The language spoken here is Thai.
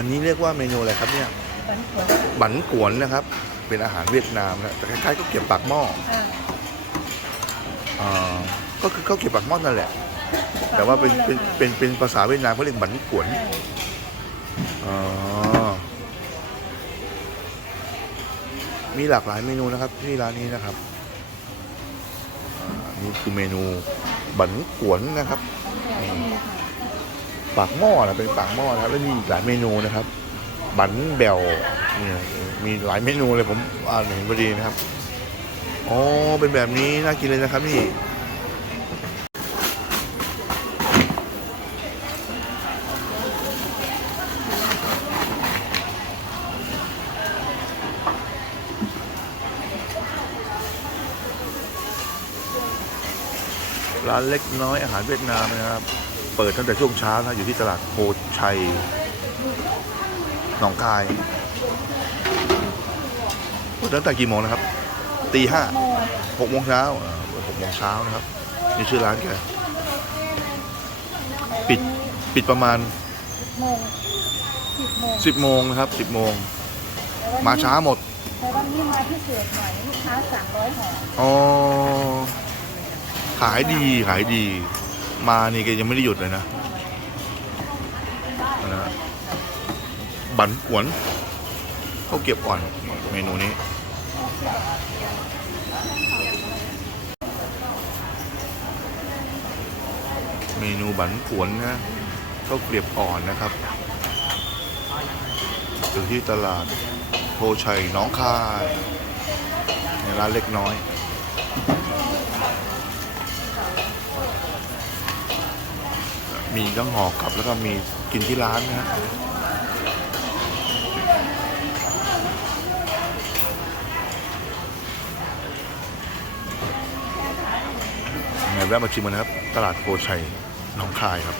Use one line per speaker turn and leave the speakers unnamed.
อันนี้เรียกว่าเมนูอะไรครับเนี่ย
ปันขวด
บันกวนนะครับ เป็นอาหารเวียดนามนะแต่คล้ายๆก็เก็บปากหม้อ
อ่า
อ่าก็คือข้าวเก็บปากหม้อนั่นแหละ แต่ว่าเป็นเป็นเป็นเป็นภาษาเวียดนามเขาเรียกบันกวน
ใช่
อ๋อมีหลากหลายเมนูนะครับที่ร้านนี้นะครับอ่านี่คือเมนูบันกวนนะครับนี่
นี่ค่ะ
ปากหม้อนะเป็นปากหม้อนะครับแล้วมีอีกหลายเมนูนะครับ บันแบวเนี่ยมีหลายเมนูเลยผมอ่านเห็นพอดีนะครับอ๋อเป็นแบบนี้น่ากินเลยนะครับนี่ร้านเล็กน้อยอาหารเวียดนามนะครับ เปิดตั้งแต่ช่วงเช้านะอยู่ที่ตลาดโพชัยหนองคายเปิดตั้งแต่กี่โมงนะครับตีห้า
โมง
หกโมงเช้าอ่าเปิดหกโมงเช้านะครับนี่ชื่อร้านแกปิดปิดประมาณ
โมงสิบโมง
สิบโมงนะครับสิบโมง
แต่วันนี้
มาช้าหมด
แต่วันนี้มาพิเศษหน่อยลูกค้าสั่งร้อยห่อ
อ๋อขายดีขายดี มานี่แกยังไม่ได้หยุดเลยนะนะบันกวนเขาวเก็บอ่อน เมนูนี้ เมนูบันกวนนะข้าวเกลียบอ่อนนะครับอยู่ที่ตลาดโพชัยน้องคาย ในร้านเล็กน้อย มีต้องห่อกลับแล้วก็มีกินที่ร้านนะครับไงแวะมาชิมกันนะครับ ตลาดโพชัยหนองคายครับ